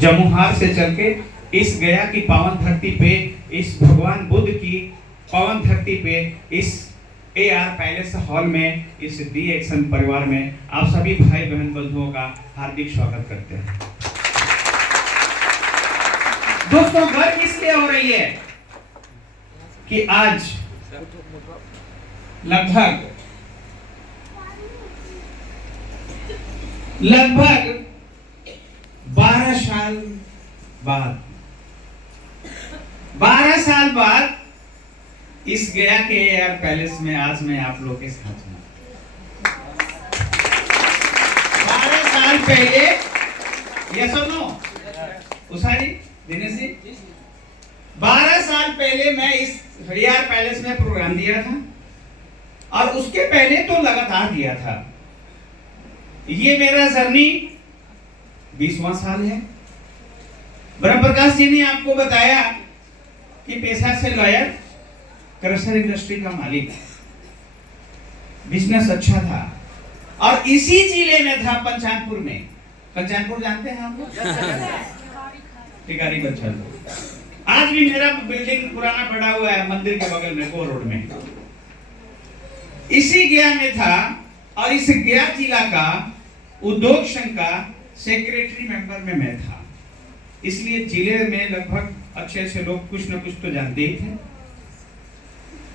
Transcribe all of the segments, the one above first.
जमुहार से चल के इस गया की पावन धरती पे, इस भगवान बुद्ध की पावन धरती पे, इस AR पैलेस हॉल में, इस डी एक्शन परिवार में आप सभी भाई बहन बंधुओं का हार्दिक स्वागत करते हैं। दोस्तों, गर्व इसलिए हो रही है कि आज लगभग 12 साल बाद इस गया के AR पैलेस में आज मैं आप लोग के साथ हूं। 12 साल पहले, ये सुनो उसारी दिनेश जी, 12 साल पहले मैं इस AR पैलेस में प्रोग्राम दिया था और उसके पहले तो लगातार दिया था। ये मेरा जर्नी 20वां साल है। ब्रह्म प्रकाश जी ने आपको बताया कि पेशा से लॉयर, क्रशर इंडस्ट्री का मालिक, बिजनेस अच्छा था और इसी जिले में था, पंचानपुर में। पंचानपुर जानते हैं आप लोग? टिकारी बच्चा। आज भी मेरा बिल्डिंग पुराना पड़ा हुआ है मंदिर के बगल में, गो रोड में। इसी गया में था और इस गया जिला का उद्योग संघ का सेक्रेटरी मेंबर में मैं था। इसलिए जिले में लगभग अच्छे लोग कुछ न कुछ तो जानते ही थे।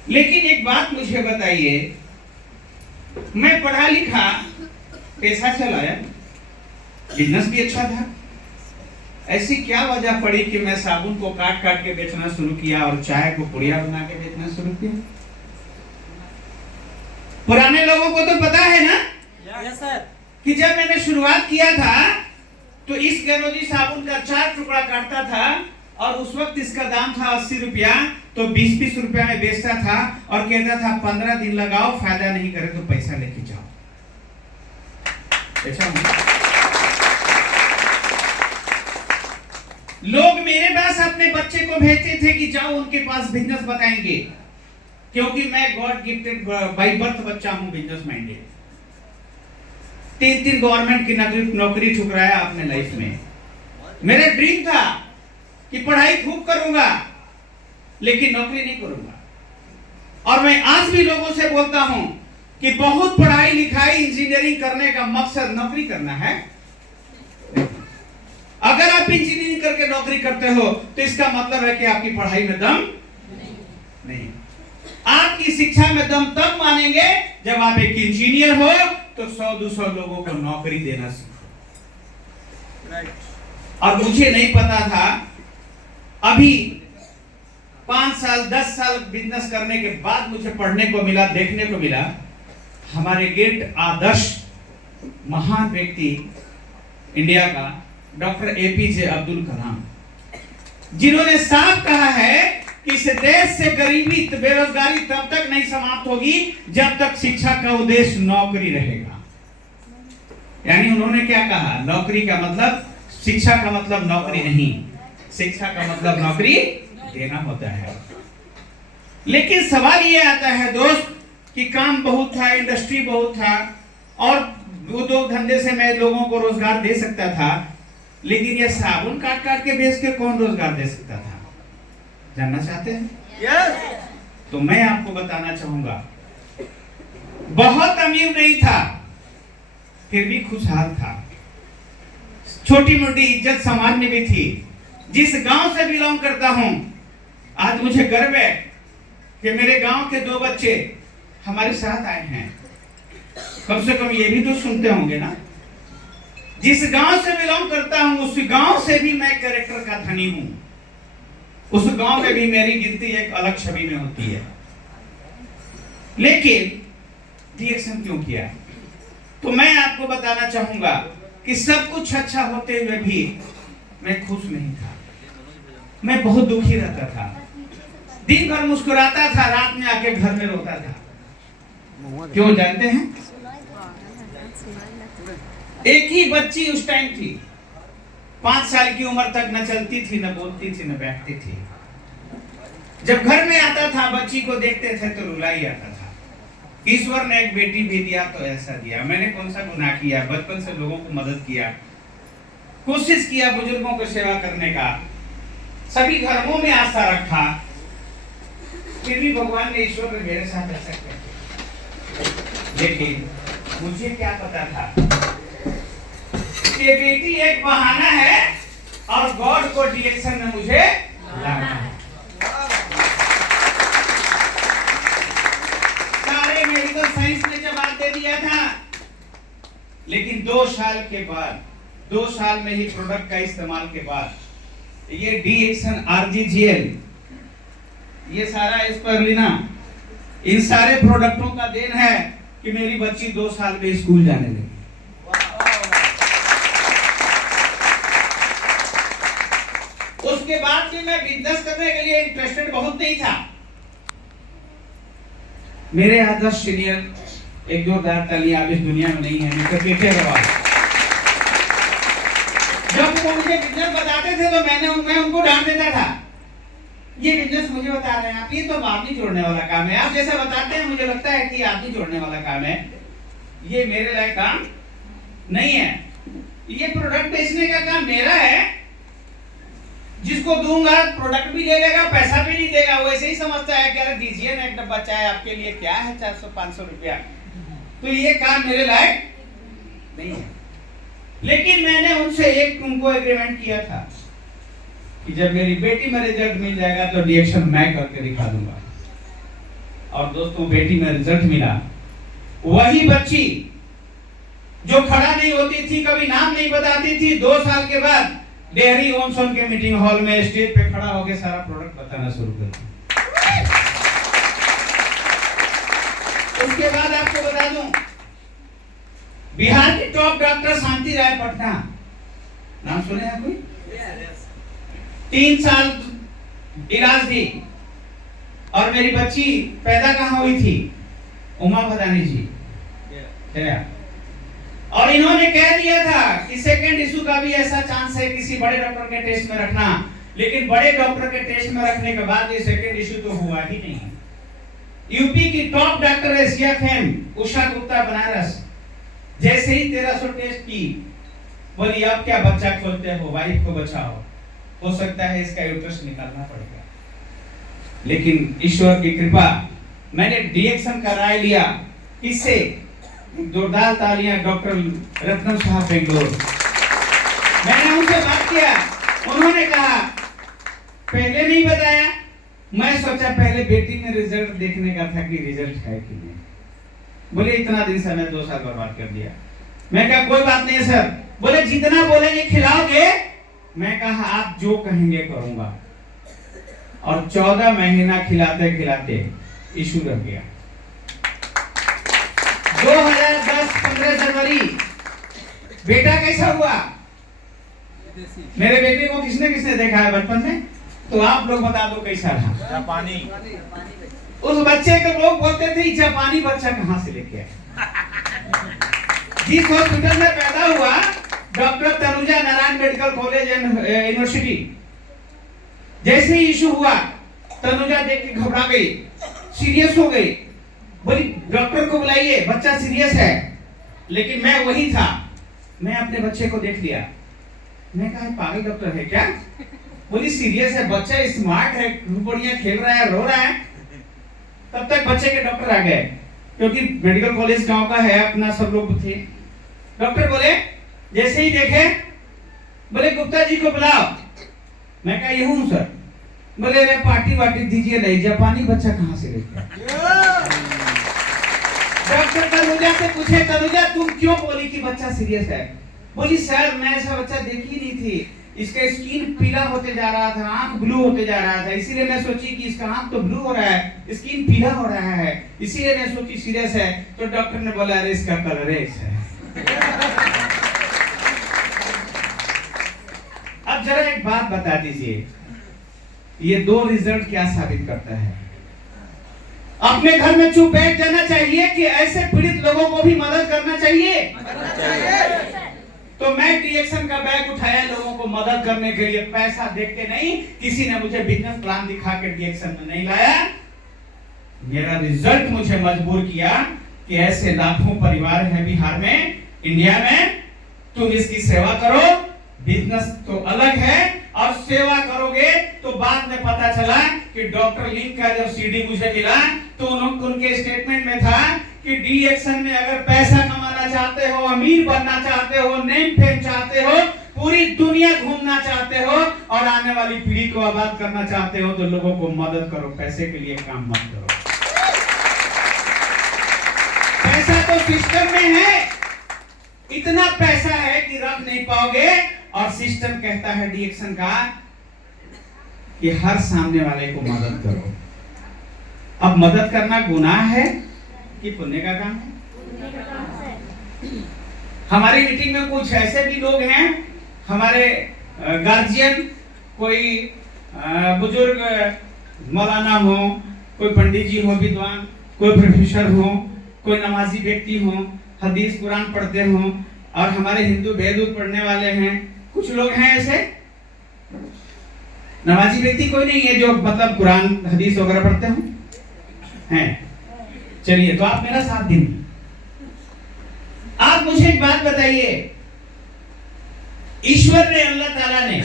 लेकिन एक बात मुझे बताइए, मैं पढ़ा लिखा, पैसा चलाया, बिजनेस भी अच्छा था, ऐसी क्या वजह पड़ी कि मैं साबुन को काट काट के बेचना शुरू किया और चाय को पुड़िया बना के बेचना शुरू किया? पुराने लोगों को तो पता है ना? Yes sir. कि जब मैंने शुरुआत किया था तो इस गैरोजी साबुन का 4 टुकड़ा काटता था और उस वक्त इसका दाम था 80 रुपया, तो 20-20 रुपया में बेचता था और कहता था 15 दिन लगाओ, फायदा नहीं करे तो पैसा लेके जाओ। लोग मेरे पास अपने बच्चे को भेजते थे कि जाओ उनके पास बिजनेस बताएंगे, क्योंकि मैं गॉड गिफ्टेड बाय बर्थ बच्चा हूं, बिजनेस माइंडेड। 3 गवर्नमेंट की नौकरी ठुकराया अपने लाइफ में। मेरा ड्रीम था कि पढ़ाई खूब करूंगा लेकिन नौकरी नहीं करूंगा। और मैं आज भी लोगों से बोलता हूं कि बहुत पढ़ाई लिखाई इंजीनियरिंग करने का मकसद नौकरी करना है। अगर आप इंजीनियरिंग करके नौकरी करते हो तो इसका मतलब है कि आपकी पढ़ाई में दम नहीं। आपकी शिक्षा में दम तब मानेंगे जब आप एक इंजीनियर हो तो 100-200 लोगों को नौकरी देना सीखो। और मुझे नहीं पता था, अभी 5 साल 10 साल बिजनेस करने के बाद मुझे पढ़ने को मिला, देखने को मिला, हमारे गेट आदर्श महान व्यक्ति इंडिया का डॉक्टर APJ अब्दुल कलाम, जिन्होंने साफ कहा है कि इस देश से गरीबी बेरोजगारी तब तक नहीं समाप्त होगी जब तक शिक्षा का उद्देश्य नौकरी रहेगा। यानी उन्होंने क्या कहा, नौकरी का मतलब, शिक्षा का मतलब नौकरी नहीं, शिक्षा का मतलब नौकरी देना होता है। लेकिन सवाल ये आता है दोस्त कि काम बहुत था, इंडस्ट्री बहुत था और उद्योग धंधे से मैं लोगों को रोजगार दे सकता था, लेकिन ये साबुन काट काट के बेच के कौन रोजगार दे सकता था? जानना चाहते हैं? यस। तो मैं आपको बताना चाहूंगा, बहुत अमीर नहीं था फिर भी खुशहाल था, छोटी मोटी इज्जत समाज में भी थी। जिस गांव से बिलोंग करता हूं, आज मुझे गर्व है कि मेरे गांव के 2 बच्चे हमारे साथ आए हैं। कम से कम ये भी तो सुनते होंगे ना। जिस गांव से बिलोंग करता हूं उस गांव से भी मैं कैरेक्टर का धनी हूं। उस गांव में भी मेरी गिनती एक अलग छवि में होती है। लेकिन रिएक्शन क्यों किया? तो मैं आपको बताना चाहूंगा कि सब कुछ अच्छा होते हुए भी मैं खुश नहीं था। मैं बहुत दुखी रहता था, दिन भर मुस्कुराता था, रात में आके घर में रोता था। क्यों जानते हैं? एक ही बच्ची उस टाइम थी, 5 साल की उम्र तक न चलती थी, न बोलती थी, न बैठती थी। जब घर में आता था, बच्ची को देखते थे तो रुला ही आता था। ईश्वर ने एक बेटी भी दिया तो ऐसा दिया। मैंने कौन सा गुनाह किया? बचपन से लोगों को मदद किया, कोशिश किया बुजुर्गों को सेवा करने का, सभी धर्मों में आस्था रखा, फिर भी भगवान ने, ईश्वर ने मेरे साथ ऐसा किया। लेकिन मुझे क्या पता था कि बेटी एक बहाना है और गॉड को डिएक्शन में मुझे लाना है। सारे मेडिकल साइंस ने जवाब दे दिया था, लेकिन 2 साल के बाद, 2 साल में ही प्रोडक्ट का इस्तेमाल के बाद ये डिएक्शन RGGL, ये सारा स्पाइरुलिना, इन सारे प्रोडक्टों का देन है कि मेरी बच्ची 2 साल में स्कूल जाने लगी। उसके बाद भी मैं बिजनेस करने के लिए इंटरेस्टेड बहुत नहीं था। मेरे आदर्श सीनियर, एक जोरदार तालियां अब इस दुनिया में नहीं है, मिस्टर केके अग्रवाल, जब वो मुझे बिजनेस बताते थे तो मैं उनको डांट देता था, ये बिजनेस मुझे बता रहे हैं आप, ये तो आदमी जोड़ने वाला काम है, आप जैसा बताते हैं मुझे लगता है कि आदमी जोड़ने वाला काम है, ये मेरे लायक काम नहीं है, ये प्रोडक्ट बेचने का काम मेरा है, जिसको दूंगा प्रोडक्ट भी ले लेगा, पैसा भी नहीं देगा, वो ऐसे ही समझता है कि अरे दीजिए ना एक डब्बा चाय, आपके लिए क्या है 400-500 रुपया, तो ये काम मेरे लायक नहीं है। लेकिन मैंने उनसे उनको एग्रीमेंट किया था कि जब मेरी बेटी में रिजल्ट मिल जाएगा तो रिएक्शन मैं करके दिखा दूंगा। और दोस्तों, बेटी में रिजल्ट मिला, वही बच्ची जो खड़ा नहीं होती थी, कभी नाम नहीं बताती थी, 2 साल के बाद डेयरी ओनसन के मीटिंग हॉल में स्टेज पे खड़ा होकर सारा प्रोडक्ट बताना शुरू कर दिया। उसके बाद आपको बता दूं, बिहार की टॉप डॉक्टर शांति राय पटना, नाम सुने हैं कोई? 3 साल इलाज दी और मेरी बच्ची पैदा कहाँ हुई थी? उमा भदानी जी। और इन्होंने कह दिया था कि सेकेंड इशू का भी ऐसा चांस है किसी बड़े डॉक्टर के टेस्ट में रखना, लेकिन बड़े डॉक्टर के टेस्ट में रखने के बाद ये सेकेंड इशू तो हुआ ही नहीं। यूपी की top doctor Asia fame Usha Gupta Banaras, जैसे ही 1300 टेस्ट की, बोली अब क्या बच्चा खोलते हो, वाइफ को बचाओ, हो सकता है इसका यूट्रस निकालना पड़ेगा। लेकिन ईश्वर की कृपा, मैंने डिएक्शन का राय लिया। किससे? जोरदार तालियां डॉक्टर रत्नम साहब बेंगलोर। मैंने उनसे बात किया, उन्होंने कहा पहले नहीं बताया, मैं सोचा पहले बेटी में रिजल्ट देखने का था कि रिजल्ट है कि नहीं। बोले इतना दिन से मैं 2 साल बर्बाद कर दिया। मैं कहा कोई बात नहीं सर। बोले जितना बोलेंगे खिलाओगे? मैं कहा आप जो कहेंगे करूंगा। और 14 महीना खिलाते खिलाते इशू रह गया। 2010-15 जनवरी बेटा कैसा हुआ? मेरे बेटे को किसने किसने देखा है बचपन में? तो आप लोग बता दो कैसा था? जापानी। उस बच्चे को लोग बोलते थे जापानी बच्चा कहां से लेके आए। जिस हॉस्पिटल में पैदा हुआ, doctor Tanuja Narayan medical college and university, जैसे ही इशू हुआ तनुजा देख के घबरा गई, सीरियस हो गई, बोली डॉक्टर को बुलाइए, बच्चा सीरियस है। लेकिन मैं वही था, मैं अपने बच्चे को देख लिया। मैं कहा पागल डॉक्टर है क्या? बोली सीरियस है, बच्चा स्मार्ट है, बढ़िया खेल रहा है, रो रहा है। तब तक बच्चे के डॉक्टर आ गए, क्योंकि मेडिकल कॉलेज गांव का है, अपना सब लोग थे। डॉक्टर बोले, जैसे ही देखे बोले गुप्ता जी को बुलाओ। मैं कहा ये हूं सर। बोले रे पार्टी वाटी दीजिए नहीं, जापानी बच्चा कहां से लेके आए? डॉक्टर तनुजा से पूछे, तनुजा तुम क्यों बोली कि बच्चा सीरियस है? बोली सर मैं ऐसा बच्चा देखी नहीं थी, इसका स्किन पीला होते जा रहा था, आंख ब्लू होते जा रहा था, इसीलिए मैं सोची कि इसका आंख तो ब्लू हो रहा है, स्किन पीला हो रहा है, इसीलिए मैं सोची सीरियस है। तो डॉक्टर ने बोला अरे इसका कलर है। अब जरा एक बात बता दीजिए, ये 2 रिजल्ट क्या साबित करता है? अपने घर में चुप बैठ जाना चाहिए कि ऐसे पीड़ित लोगों को भी मदद करना चाहिए? तो मैं डिएक्शन का बैग उठाया लोगों को मदद करने के लिए, पैसा देखते नहीं, किसी ने मुझे बिजनेस प्लान दिखा के डिएक्शन में नहीं लाया। मेरा रिजल्ट मुझे मजबूर किया कि ऐसे लाखों परिवार हैं बिहार में, इंडिया में, तुम इसकी सेवा करो, बिजनेस तो अलग है, और सेवा करोगे तो बाद में पता चला कि डॉक्टर लिंक का जब सीडी मुझे मिला तो उनके स्टेटमेंट में था कि डी एक्शन में अगर पैसा कमाना चाहते हो, अमीर बनना चाहते हो, नेम फेम चाहते हो, पूरी दुनिया घूमना चाहते हो और आने वाली पीढ़ी को आबाद करना चाहते हो, तो लोगों को मदद करो, पैसे के लिए काम मत करो। पैसा तो सिस्टम में है, इतना पैसा है कि रख नहीं पाओगे, और सिस्टम कहता है डी एक्शन का कि हर सामने वाले को मदद करो। अब मदद करना गुनाह है कि पुण्य का काम है? हमारी मीटिंग में कुछ ऐसे भी लोग हैं, हमारे गार्जियन, कोई बुजुर्ग मौलाना हो, कोई पंडित जी हो, विद्वान, कोई प्रोफेसर हो, कोई नमाजी व्यक्ति हो, हदीस कुरान पढ़ते हो, और हमारे हिंदू वेद पढ़ने वाले हैं, कुछ लोग हैं ऐसे। नमाजी व्यक्ति कोई नहीं है जो मतलब कुरान हदीस वगैरह पढ़ते हो हैं? चलिए, तो आप मेरा साथ देंगे। आप मुझे एक बात बताइए, ईश्वर ने, अल्लाह ताला ने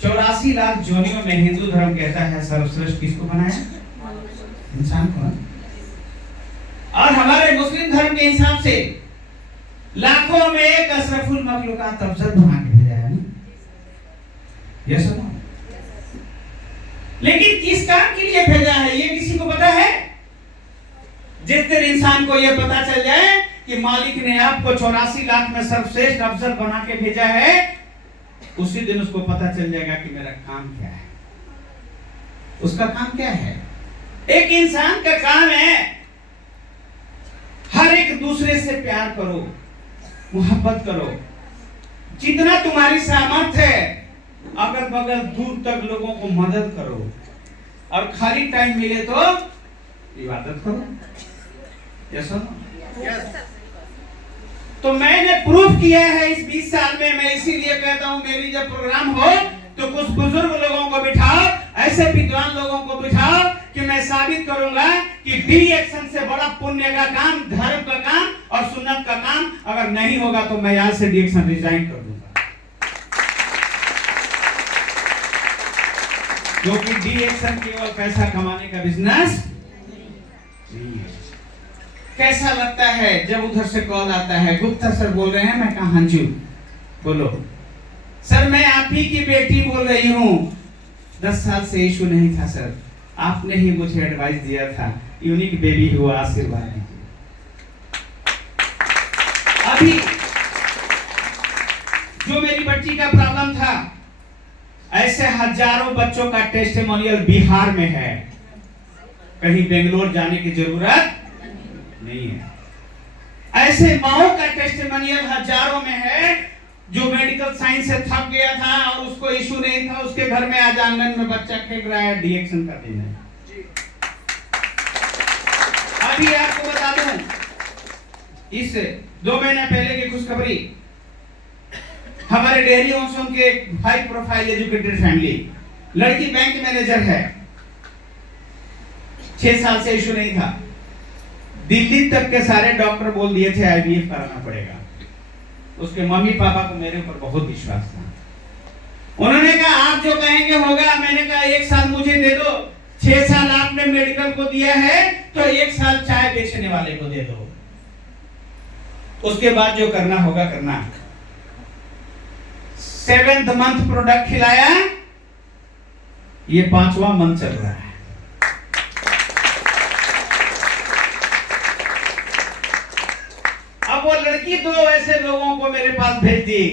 84 लाख जोनियों में, हिंदू धर्म कहता है, सर्वश्रेष्ठ किसको बनाया? इंसान को। और हमारे मुस्लिम धर्म के हिसाब से लाखों में एक अशरफुल मखलूकात अफजल बना के भेजा है ना? ये सुनो, लेकिन किस काम के लिए भेजा है ये किसी को पता है? जिस दिन इंसान को यह पता चल जाए कि मालिक ने आपको 84 लाख में सर्वश्रेष्ठ अफजल बना के भेजा है, उसी दिन उसको पता चल जाएगा कि मेरा काम क्या है। उसका काम क्या है? एक इंसान का काम है हर एक दूसरे से प्यार करो, मोहब्बत करो, जितना तुम्हारी सामर्थ्य है, अगल बगल दूर तक लोगों को मदद करो, और खाली टाइम मिले तो इबादत करो। Yes yes. तो मैंने प्रूफ किया है इस 20 साल में। मैं इसीलिए कहता हूं, मेरी जब प्रोग्राम हो तो कुछ बुजुर्ग लोगों को बिठाओ, ऐसे विद्वान लोगों को बिठाओ कि मैं साबित करूंगा कि डी एक्शन से बड़ा पुण्य का काम, धर्म का काम और सुन्नत का काम अगर नहीं होगा तो मैं आज से डी एक्शन रिजाइन कर दूंगा। क्योंकि डी एक्शन केवल पैसा कमाने का बिजनेस नहीं है। कैसा लगता है जब उधर से कॉल आता है, गुप्ता सर बोल रहे हैं? मैं कहा हाँ जी बोलो। सर मैं आप ही की बेटी बोल रही हूँ, 10 साल से इशू नहीं था सर, आपने ही मुझे एडवाइस दिया था, यूनिक बेबी हुआ, आशीर्वाद दीजिए। अभी जो मेरी बच्ची का प्रॉब्लम था, ऐसे हजारों बच्चों का टेस्टिमोनियल बिहार में है, कहीं बेंगलोर जाने की जरूरत नहीं है। ऐसे माओ का टेस्टिमोनियल हजारों में है, जो मेडिकल साइंस से थक गया था और उसको इशू नहीं था, उसके घर में आज आंगन में बच्चा खेल रहा है, डी एक्शन का दिन है। अभी आपको बता दूं, इस 2 महीने पहले की खुशखबरी, हमारे डेहरी ओसम के हाई प्रोफाइल एजुकेटेड फैमिली, लड़की बैंक मैनेजर है, 6 साल से इशू नहीं था, दिल्ली तक के सारे डॉक्टर बोल दिए थे आईवीएफ कराना पड़ेगा। उसके मम्मी पापा को मेरे ऊपर बहुत विश्वास था। उन्होंने कहा आप जो कहेंगे होगा। मैंने कहा 1 साल मुझे दे दो, 6 साल आपने मेडिकल को दिया है तो 1 साल चाय बेचने वाले को दे दो, उसके बाद जो करना होगा करना। 7th मंथ प्रोडक्ट खिलाया, ये 5वां मंथ चल रहा है। अब वो लड़की 2 ऐसे लोगों को मेरे पास भेज दी,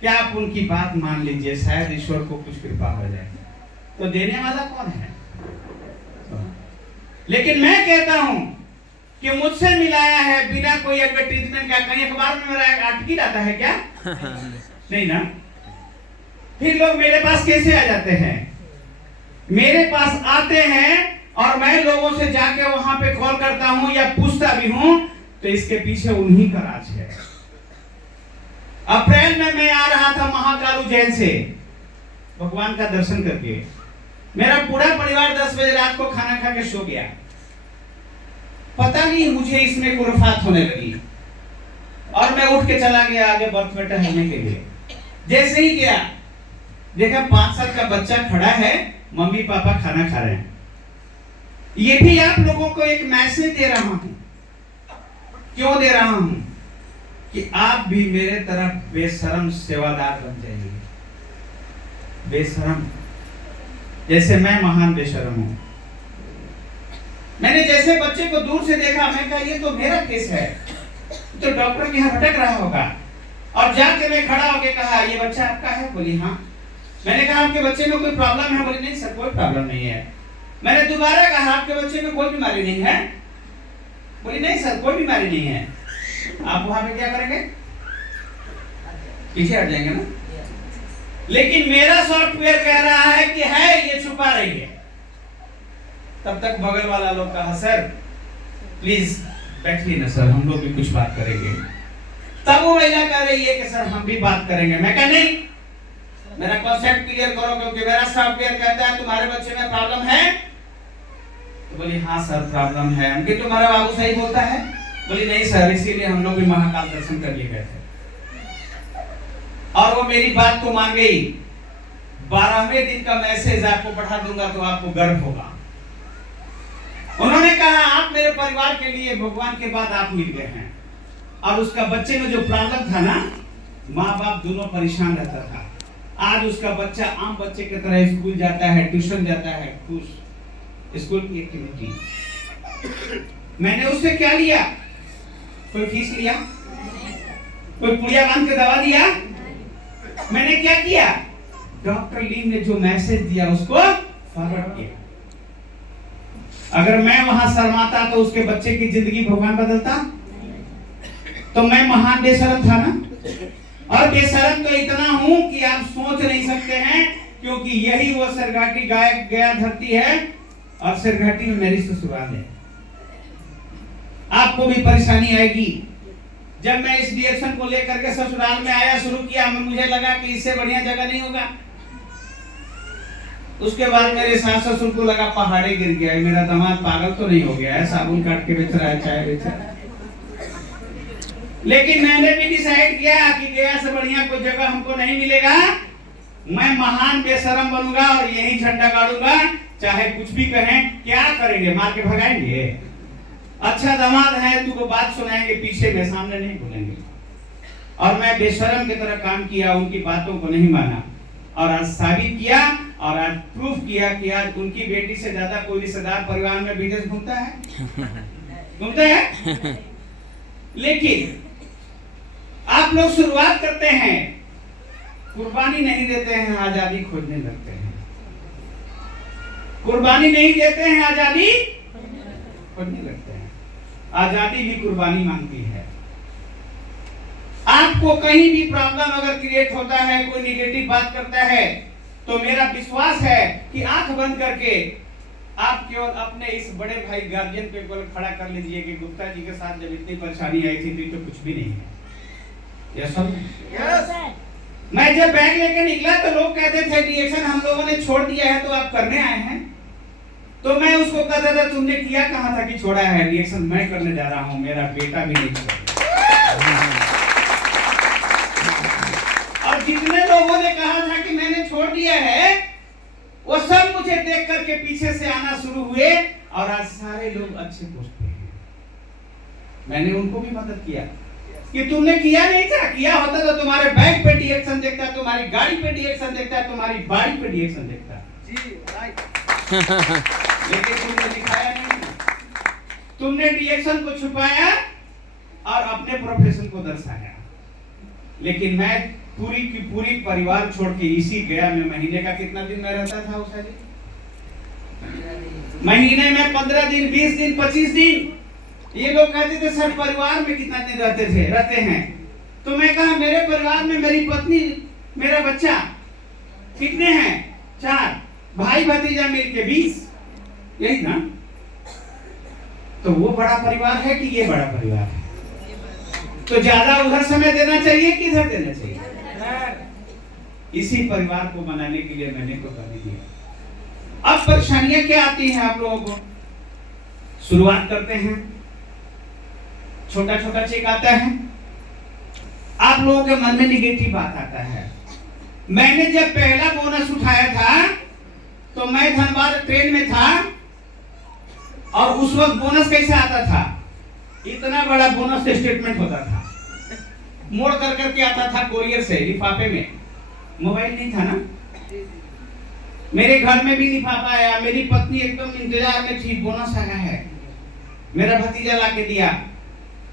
क्या आप उनकी बात मान लीजिए, शायद ईश्वर को कुछ कृपा हो जाए। तो देने वाला कौन है? लेकिन मैं कहता हूं कि मुझसे मिलाया है बिना कोई एडवर्टीजमेंट का। कहीं अखबार में मेरा आर्टिकल आता है क्या? नहीं ना। फिर लोग मेरे पास कैसे आ जाते हैं? मेरे पास आते हैं और मैं लोगों से जाके वहां पे कॉल करता हूं या पूछता भी हूं, तो इसके पीछे उन्हीं का राज है। अप्रैल में मैं आ रहा था महाकालू जैन से भगवान का दर्शन करके, मेरा पूरा परिवार 10 बजे रात को खाना खा के सो गया। पता नहीं मुझे इसमें कुर्फात होने लगी और मैं उठ के चला गया आगे बर्थ में टहलने के लिए। जैसे ही गया देखा 5 साल का बच्चा खड़ा है, मम्मी पापा खाना खा रहे हैं। ये भी आप लोगों को एक मैसेज दे रहा हूं। क्यों दे रहा हूं? कि आप भी मेरे तरफ बेशरम सेवादार बन जाइए। बेशरम, जैसे मैं महान बेशरम हूं। मैंने जैसे बच्चे को दूर से देखा, मैं कहा ये तो मेरा केस है, तो डॉक्टर के यहाँ भटक रहा होगा। और जाके मैं खड़ा होके कहा ये बच्चा आपका है? बोली हाँ। मैंने कहा आपके बच्चे में कोई प्रॉब्लम है? बोली नहीं सर कोई प्रॉब्लम नहीं है। मैंने दोबारा कहा आपके बच्चे में कोई बीमारी नहीं है? बोली नहीं सर कोई बीमारी नहीं है। आप वहां पे क्या करेंगे? पीछे हट जाएंगे ना। लेकिन मेरा सॉफ्टवेयर कह रहा है कि है, ये छुपा रही है। तब तक बगल वाला लोग कहा सर प्लीज बैठिए ना सर, हम लोग भी कुछ बात करेंगे। तब वो महिला कह रही है कि सर हम भी बात करेंगे। मैं कहा नहीं, मेरा कॉन्सेप्ट क्लियर करो, क्योंकि मेरा सॉफ्टवेयर कहता है तुम्हारे बच्चे में प्रॉब्लम है। तो बोली हाँ सर प्रॉब्लम है। हम कि तुम्हारा बाबू सही बोलता है? बोली नहीं सर, इसीलिए हम लोग भी महाकाल दर्शन कर लिए गए थे। और वो मेरी बात को मान गई। 12वें दिन का मैसेज आपको पढ़ा दूंगा तो आपको गर्व होगा। उन्होंने कहा आप मेरे परिवार के लिए भगवान के बाद आप मिल गए हैं। और उसका बच्चे में जो प्रॉब्लम था ना, माँ बाप दोनों परेशान रहता था। आज उसका बच्चा आम बच्चे की तरह स्कूल जाता है, ट्यूशन जाता है, खुश। स्कूल की एक्टिविटी। मैंने उससे क्या लिया? कोई फीस लिया? कोई पुड़िया बांध के दवा दिया? मैंने क्या किया? डॉक्टर लीम ने जो मैसेज दिया उसको फॉरवर्ड किया। अगर मैं वहां शर्माता तो उसके बच्चे की जिंदगी भगवान बदलता? तो मैं महान बेशरम था ना। और बेशरम तो इतना हूं कि आप सोच नहीं सकते हैं, क्योंकि यही वो सिरघाटी गायक गया धरती है और सिरघाटी में मेरी ससुराल है। आपको भी परेशानी आएगी। जब मैं इस डिएक्शन को लेकर के ससुराल में आया, शुरू किया, मुझे लगा कि इससे बढ़िया जगह नहीं होगा। उसके बाद मेरे सास ससुर को लगा पहाड़े गिर गया है, मेरा दामाद पागल तो नहीं हो गया है, साबुन काट के बेच रहा है, चाय बेच रहा है। लेकिन मैंने भी डिसाइड किया कि गया से बढ़िया कोई जगह हमको नहीं मिलेगा। मैं महान बेशरम बनूंगा और यही झंडा गाड़ूंगा, चाहे कुछ भी कहें। क्या करेंगे? मार के भगाएंगे? अच्छा दामाद है, तुमको बात सुनाएंगे पीछे में, सामने नहीं बोलेंगे। और मैं बेशरम की तरह काम किया, उनकी बातों को नहीं माना और आज साबित किया और आज प्रूफ किया कि आज उनकी बेटी से ज्यादा कोई रिश्तेदार परिवार में विदेश घूमता है। घूमता है। लेकिन आप लोग शुरुआत करते हैं, कुर्बानी नहीं देते हैं, आजादी खोजने लगते हैं। कुर्बानी नहीं देते हैं, आजादी खोजने लगते हैं। आजादी भी कुर्बानी मांगती है। आपको कहीं भी प्रॉब्लम अगर क्रिएट होता है, कोई निगेटिव बात करता है, तो मेरा विश्वास है कि आंख बंद करके आप केवल अपने इस बड़े भाई गार्जियन पे खड़ा कर लीजिए कि गुप्ता जी के साथ जब इतनी परेशानी आई थी तो कुछ भी नहीं है। यस। मैं जब बैग लेके निकला तो लोग कहते थे डिएक्शन हम लोगों ने छोड़ दिया है, तो आप करने आए हैं। तो मैं उसको कहता था तुमने किया कहाँ था कि छोड़ा है? डिएक्शन मैं करने जा रहा हूँ, मेरा बेटा भी नहीं छोड़ा। और जितने लोगों ने कहा था कि मैंने छोड़ दिया है, वो सब मुझे देख करके पीछे से आना शुरू हुए और आज सारे लोग अच्छे पोस्ट पे हैं। मैंने उनको भी मदद किया कि तुमने किया नहीं था, किया होता तो तुम्हारे बैग पे डिएक्शन देखता, तुम्हारी गाड़ी पे डिएक्शन देखता, तुम्हारी बाड़ी पे डिएक्शन देखता। जी राइट। लेकिन तुमने दिखाया नहीं, तुमने डिएक्शन को छुपाया और अपने प्रोफेशन को दर्शाया। लेकिन मैं पूरी की पूरी परिवार छोड़ के इसी गया में महीने का कितना दिन में रहता था उषा जी? महीने में 15 दिन, 20 दिन, 25 दिन। ये लोग कहते थे सर परिवार में कितना दिन रहते हैं। तो मैं कहा मेरे परिवार में मेरी पत्नी, मेरा बच्चा कितने हैं? 4, भाई भतीजा मिलके 20, यही ना? तो वो बड़ा परिवार है कि ये बड़ा परिवार है? तो ज्यादा उधर समय देना चाहिए कि इधर देना चाहिए? इसी परिवार को मनाने के लिए मैंने को कर दिया। अब परेशानियां क्या आती हैं आप लोगों को? शुरुआत करते हैं, छोटा छोटा चेक आता है, आप लोगों के मन में निगेटिव बात आता है। मैंने जब पहला बोनस उठाया था तो मैं धनबाद ट्रेन में था और उस वक्त बोनस कैसे आता था, इतना बड़ा बोनस स्टेटमेंट होता था, मोड़ कर करके आता था कोरियर से लिफाफे में। मोबाइल नहीं था ना, मेरे घर में भी लिफाफा आया, मेरी पत्नी एकदम इंतजार में थी, बोनस आया है। मेरा भतीजा ला के दिया,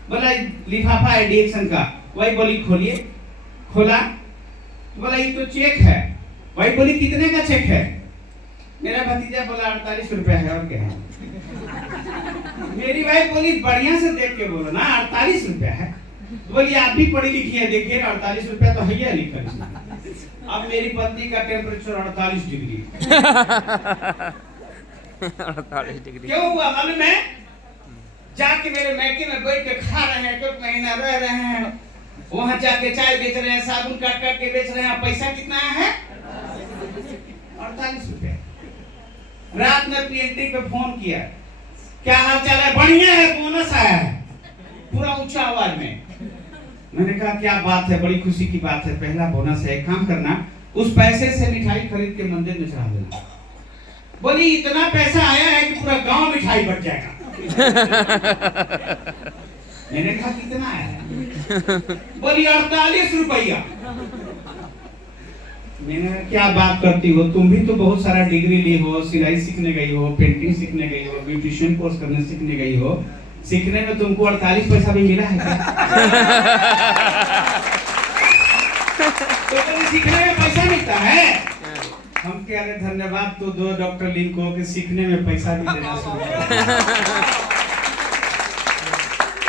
बोला लिफाफा है डीएक्शन का, वही बोली खोलिए, खोला, बोला ये तो चेक है, वही बोली कितने का चेक है, मेरा भतीजा बोला 48 रुपया है, और क्या है। मेरी वाइफ बोली बढ़िया से देख के बोलो ना, 48 रुपया है। बोली आप भी पढ़ी लिखी है, देखिए 48 रुपया तो है ही लिखा इसमें। अब मेरी पत्नी का टेम्परेचर 48 डिग्री 48 डिग्री क्यों हुआ मालूम है? जाके मेरे मैके में बैठ के खा रहे हैं, कुछ महीना रह रहे हैं, वहां जाके चाय बेच रहे हैं, साबुन काट काट के बेच रहे हैं, पैसा कितना है? 48 रुपया। रात में पीएनटी पे फोन किया, क्या हाल चाल है? बढ़िया है, बोनस आया है, पूरा ऊंचा आवाज में। मैंने कहा क्या बात है, बड़ी खुशी की बात है, पहला बोनस है, एक काम करना, उस पैसे से मिठाई खरीद के मंदिर में चढ़ा देना। बोली इतना पैसा आया है कि पूरा गांव मिठाई बच जाएगा। मैंने कहा कितना आया है? बोली 48 रुपया। मैंने कहा क्या बात करती हो, तुम भी तो बहुत सारा डिग्री ली हो, सिलाई सीखने गई हो, पेंटिंग सीखने गई हो, ब्यूटिशियन कोर्स करने सीखने गई हो, सीखने में तुमको 48 पैसा भी मिला है क्या? तो सीखने में पैसा मिलता है? हम कह रहे धन्यवाद तो दो डॉक्टर लिन को कि सीखने में पैसा भी देना शुरू किया।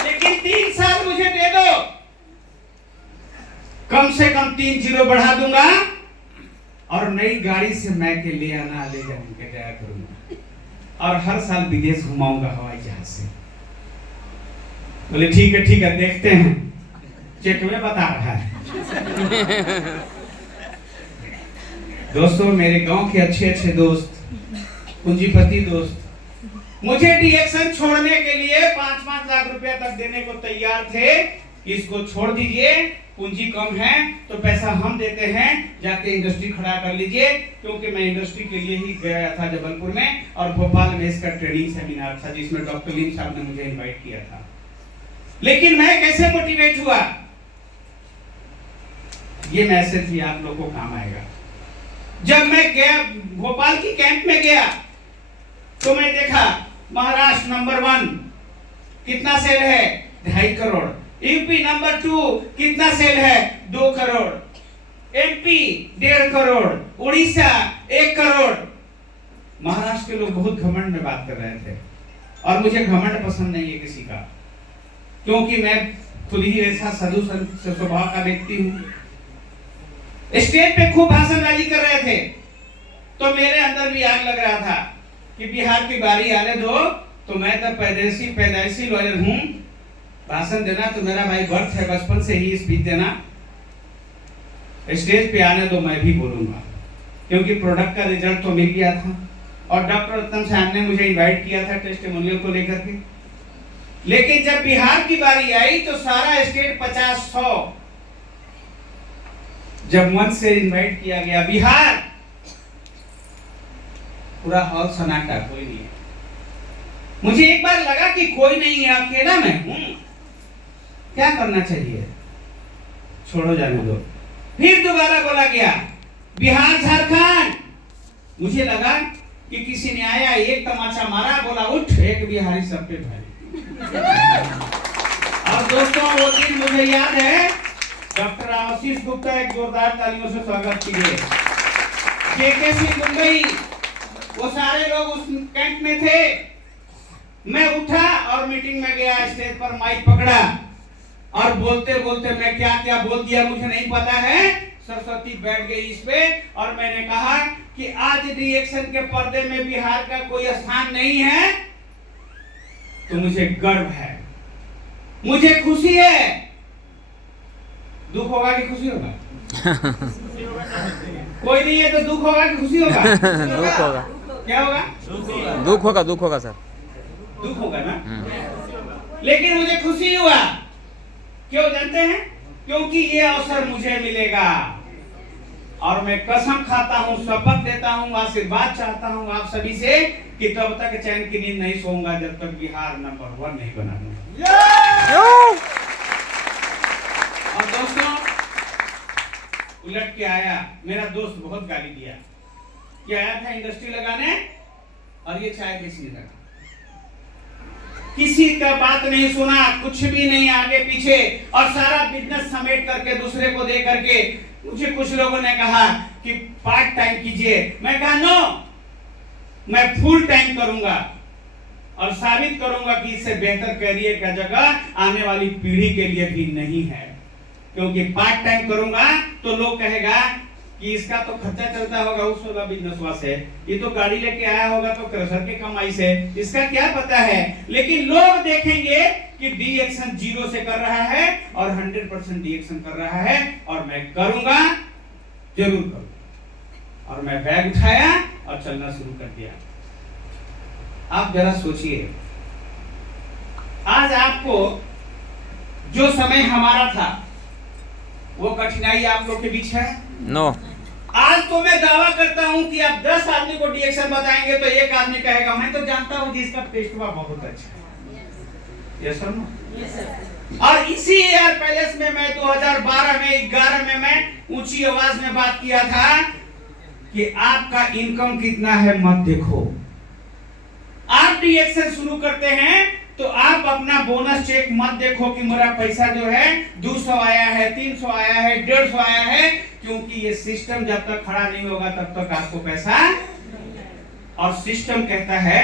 लेकिन 3 साल मुझे दे दो, कम से कम 3 जीरो बढ़ा दूंगा और नई गाड़ी से मैं के ले आना ले जाया करूंगा और हर साल विदेश घुमाऊंगा हवाई जहाज से। बोले ठीक है देखते हैं, चेक में बता रहा है। दोस्तों मेरे गांव के अच्छे दोस्त, पूंजीपति दोस्त मुझे डीएक्शन छोड़ने के लिए 5-5 लाख रुपया तक देने को तैयार थे। इसको छोड़ दीजिए, पूंजी कम है तो पैसा हम देते हैं, जाके इंडस्ट्री खड़ा कर लीजिए, क्योंकि मैं इंडस्ट्री के लिए ही गया था जबलपुर में और भोपाल में इसका ट्रेनिंग सेमिनार था जिसमें डॉक्टर लीम साहब ने मुझे इनवाइट किया था। लेकिन मैं कैसे मोटिवेट हुआ, ये मैसेज भी आप लोगों को काम आएगा। जब मैं गया भोपाल की कैंप में गया तो मैं देखा महाराष्ट्र नंबर 1 कितना सेल है, 2.5 करोड़। यूपी नंबर 2 कितना सेल है, 2 करोड़। एमपी 1.5 करोड़, उड़ीसा 1 करोड़। महाराष्ट्र के लोग बहुत घमंड में बात कर रहे थे और मुझे घमंड पसंद नहीं है किसी का, क्योंकि मैं खुद ही ऐसा साधु स्वभाव का व्यक्ति हूँ। स्टेज पे खूब भाषणबाजी कर रहे थे तो मेरे अंदर भी आग लग रहा था कि बिहार की बारी आने दो, तो मैं तो पैदाइशी लॉयर हूँ, भाषण देना तो मेरा भाई बर्थ है, बचपन से ही स्पीच देना, स्टेज पे आने दो मैं भी बोलूंगा, क्योंकि प्रोडक्ट का रिजल्ट तो मिल गया था और डॉक्टर रतन साहब ने मुझे इनवाइट किया था टेस्टिमोनियल को लेकर के। लेकिन जब बिहार की बारी आई तो सारा स्टेट 50-100 जब मंच से इनवाइट किया गया, बिहार पूरा हॉल सन्नाटा, कोई नहीं है। मुझे एक बार लगा कि कोई नहीं है, अकेला मैं हूं, क्या करना चाहिए, छोड़ो जाने दो। फिर दोबारा बोला गया बिहार झारखंड, मुझे लगा कि किसी ने आया, एक तमाचा मारा, बोला उठ, एक बिहारी सब पे भारी। और दोस्तों वो दिन मुझे याद है, डॉक्टर आशीष गुप्ता, एक जोरदार तालियों से स्वागत कीजिए। जेकेसी मुंबई, वो सारे लोग उस कैंप में थे। मैं उठा और मीटिंग में गया, स्टेज पर माइक पकड़ा और बोलते बोलते मैं क्या क्या बोल दिया मुझे नहीं पता है। सरस्वती बैठ गई इस पे और मैंने कहा कि आज रिएक्शन के पर्दे में बिहार का कोई स्थान नहीं है, तो मुझे गर्व है, मुझे खुशी है। दुख होगा कि खुशी होगा? कोई नहीं है तो दुख होगा कि खुशी होगा? दुख होगा। क्या होगा? दुख होगा सर, दुख होगा ना। लेकिन मुझे खुशी हुआ, क्यों जानते हैं? क्योंकि ये अवसर मुझे मिलेगा और मैं कसम खाता हूं, शपथ देता हूं, आशीर्वाद चाहता हूं आप सभी से कि तब तक चैन की नींद नहीं सोऊंगा जब तक बिहार नंबर 1 नहीं बना दूंगा। और दोस्तों, उलट के आया, मेरा दोस्त बहुत गाली दिया कि आया था इंडस्ट्री लगाने और ये चाय बेचने लगा, किसी का बात नहीं सुना, कुछ भी नहीं आगे पीछे, और सारा बिजनेस समेट करके दूसरे को दे करके मुझे कुछ लोगों ने कहा कि पार्ट टाइम कीजिए। मैं कहा नो, मैं फुल टाइम करूंगा और साबित करूंगा कि इससे बेहतर करियर का जगह आने वाली पीढ़ी के लिए भी नहीं है। क्योंकि पार्ट टाइम करूंगा तो लोग कहेगा कि इसका तो खर्चा चलता होगा उस वाला बिजनेस से, ये तो गाड़ी लेके आया होगा तो क्रशर के कमाई से, इसका क्या पता है। लेकिन लोग देखेंगे कि डी एक्शन 0 से कर रहा है और 100% डी एक्शन कर रहा है, और मैं करूंगा, जरूर करूंगा। और मैं बैग उठाया और चलना शुरू कर दिया। आप जरा सोचिए, आज आपको जो समय हमारा था वो कठिनाई आप लोग के बीच है? नो। आज तो मैं दावा करता हूं कि आप 10 आदमी को डिएक्शन बताएंगे तो एक आदमी कहेगा मैं तो जानता हूं जिसका टेस्ट बहुत अच्छा है। Yes sir no? और इसी एयर पैलेस में मैं 2012 में 11 में मैं ऊंची आवाज में बात किया था कि आपका इनकम कितना है मत देखो, आप डिएक्शन शुरू करते हैं तो आप अपना बोनस चेक मत देखो कि मेरा पैसा जो है 200 आया है, 300 आया है, 150 आया है, क्योंकि ये सिस्टम जब तक खड़ा नहीं होगा तब तक आपको पैसा, और सिस्टम कहता है,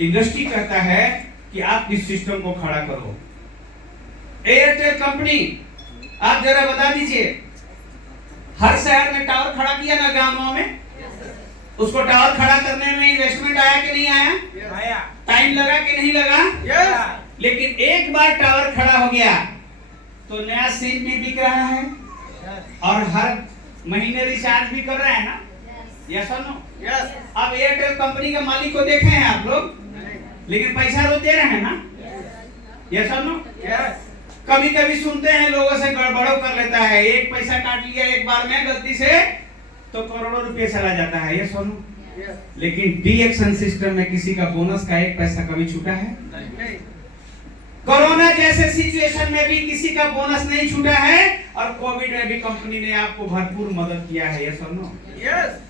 इंडस्ट्री कहता है कि आप इस सिस्टम को खड़ा करो। एयरटेल कंपनी, आप जरा बता दीजिए, हर शहर में टावर खड़ा किया ना गांव में, उसको टावर खड़ा करने में इन्वेस्टमेंट आया कि नहीं आया? टाइम लगा कि नहीं लगा? लेकिन एक बार टावर खड़ा हो गया तो नया सिम भी बिक रहा है और हर महीने रिचार्ज भी कर रहे हैं ना? यस और नो? अब एयरटेल कंपनी का मालिक को देखे हैं आप लोग, लेकिन पैसा तो दे रहे हैं ना? यस और नो? कभी कभी सुनते हैं लोगों से गड़बड़ो कर लेता है, एक पैसा काट लिया एक बार में गलती से तो करोड़ों रुपए चला जाता है। ये सोनू, लेकिन डी एक्शन सिस्टम में किसी का बोनस का एक पैसा कभी छूटा है? नहीं। कोरोना जैसे सिचुएशन में भी किसी का बोनस नहीं छूटा है, और कोविड में भी कंपनी ने आपको भरपूर मदद किया है। ये सोनू, यस।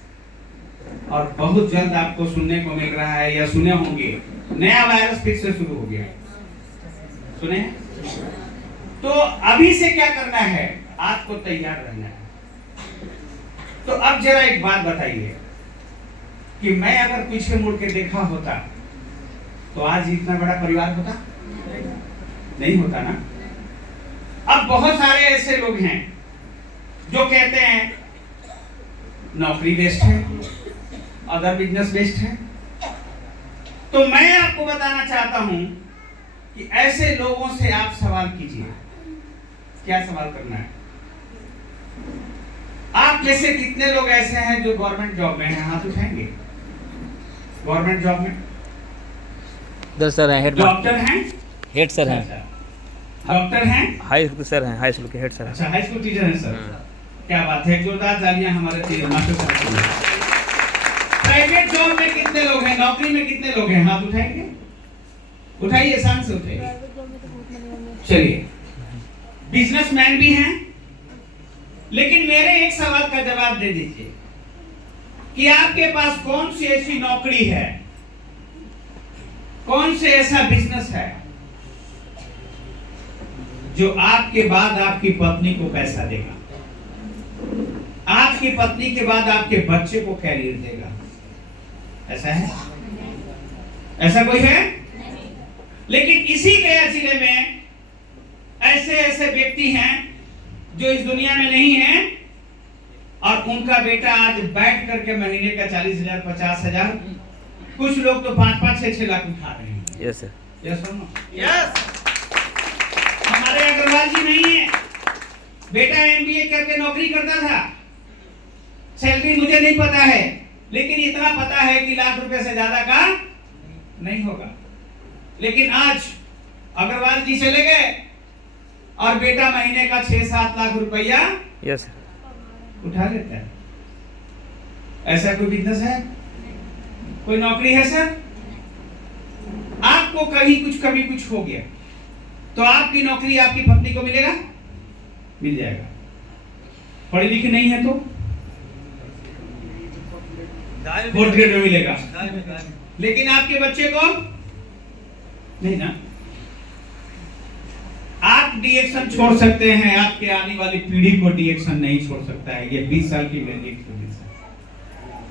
और बहुत जल्द आपको सुनने को मिल रहा है या सुने होंगे, नया वायरस फिर से शुरू हो गया, सुने? तो अभी से क्या करना है? आपको तैयार रहना है। तो अब जरा एक बात बताइए कि मैं अगर पीछे मुड़ के देखा होता तो आज इतना बड़ा परिवार होता? नहीं होता ना। अब बहुत सारे ऐसे लोग हैं जो कहते हैं नौकरी बेस्ट है, अदर बिजनेस बेस्ट है। तो मैं आपको बताना चाहता हूं कि ऐसे लोगों से आप सवाल कीजिए। क्या सवाल करना है? आप जैसे कितने लोग ऐसे हैं जो गवर्नमेंट जॉब में हैं? हाथ उठाएंगे। गवर्नमेंट जॉब में सर हैं, हेड डॉक्टर हैं, हेड सर हैं, डॉक्टर हैं, हाई स्कूल सर हैं, हाई स्कूल के हेड सर हैं। अच्छा, हाई स्कूल टीचर हैं सर। क्या बात है, जोरदार तालियां हमारे मास्टर साहब के लिए। प्राइवेट जॉब में कितने लोग हैं? नौकरी में कितने लोग हैं? हाथ उठाएंगे। उठाइए, शान से उठाइए। चलिए, बिजनेसमैन भी हैं, लेकिन मेरे एक सवाल का जवाब दे दीजिए कि आपके पास कौन सी ऐसी नौकरी है, कौन से ऐसा बिजनेस है जो आपके बाद आपकी पत्नी को पैसा देगा, आपकी पत्नी के बाद आपके बच्चे को कैरियर देगा? ऐसा है? ऐसा कोई है? लेकिन इसी गया जिले में ऐसे ऐसे व्यक्ति हैं जो इस दुनिया में नहीं है, और उनका बेटा आज बैठ करके महीने का 40,000, 50,000, कुछ लोग तो 5-5, 6-6 लाख उठा रहे हैं। यस सर, यस और नो? यस। हमारे अग्रवाल जी नहीं है, बेटा एमबीए करके नौकरी करता था, सैलरी मुझे नहीं पता है, लेकिन इतना पता है कि लाख रुपए से ज्यादा का नहीं होगा। लेकिन आज अग्रवाल जी चले गए, और बेटा महीने का 6-7 लाख रुपया यस सर। उठा लेता है। ऐसा कोई बिजनेस है? कोई नौकरी है सर? आपको कहीं कुछ कभी कुछ हो गया तो आपकी नौकरी आपकी पत्नी को मिलेगा? मिल जाएगा। पढ़ी लिखी नहीं है तो फोर्थ ग्रेड में मिलेगा, लेकिन आपके बच्चे को नहीं ना। आप डीएक्शन छोड़ सकते हैं, आपके आने वाली पीढ़ी को डीएक्शन नहीं छोड़ सकता है। ये 20 साल की मेरी एक्सपीरियंस है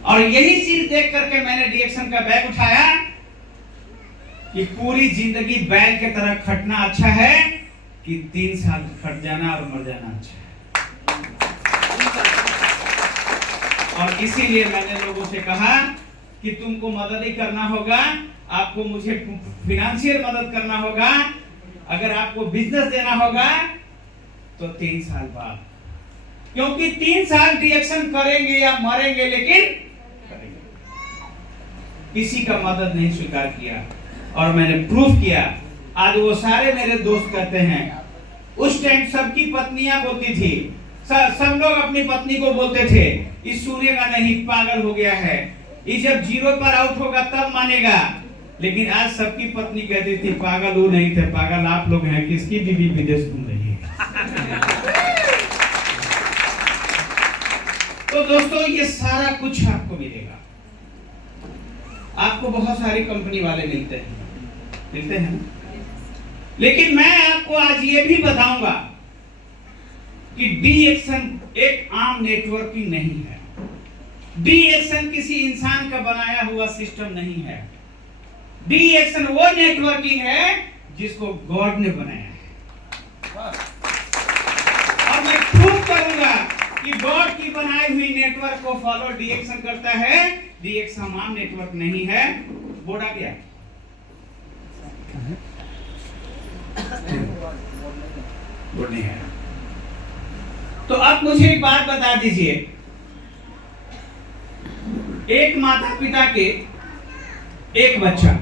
और यही चीज देख करके मैंने डीएक्शन का बैग उठाया कि पूरी जिंदगी बैल के तरह खटना अच्छा है कि 3 साल खट जाना और मर जाना अच्छा है। और इसीलिए मैंने लोगों से कहा कि तुमको मदद ही करना होगा, आपको मुझे फिनेंशियल मदद करना होगा, अगर आपको बिजनेस देना होगा तो 3 साल बाद, क्योंकि 3 साल डीएक्शन करेंगे या मरेंगे लेकिन करेंगे। किसी का मदद नहीं स्वीकार किया और मैंने प्रूफ किया। आज वो सारे मेरे दोस्त कहते हैं, उस टाइम सबकी पत्नियां बोलती थी, सब लोग अपनी पत्नी को बोलते थे इस सुनेगा नहीं, पागल हो गया है, ये जब 0 पर आउट होगा तब मानेगा। लेकिन आज सबकी पत्नी कहती थी पागल वो नहीं थे, पागल आप लोग हैं, किसकी बीवी विदेश घूम रही है। तो दोस्तों ये सारा कुछ आपको मिलेगा। आपको बहुत सारी कंपनी वाले मिलते हैं, लेकिन मैं आपको आज ये भी बताऊंगा कि डीएक्शन एक आम नेटवर्किंग नहीं है। डीएक्शन किसी इंसान का बनाया हुआ सिस्टम नहीं है। डीएक्शन वो नेटवर्किंग है जिसको गॉड ने बनाया है और मैं प्रूव करूंगा कि गॉड की बनाई हुई नेटवर्क को फॉलो डीएक्शन करता है। डीएक्शन आम नेटवर्क नहीं है। बोर्ड आ गया? बोर्ड नहीं है। तो अब मुझे एक बात बता दीजिए, एक माता पिता के एक बच्चा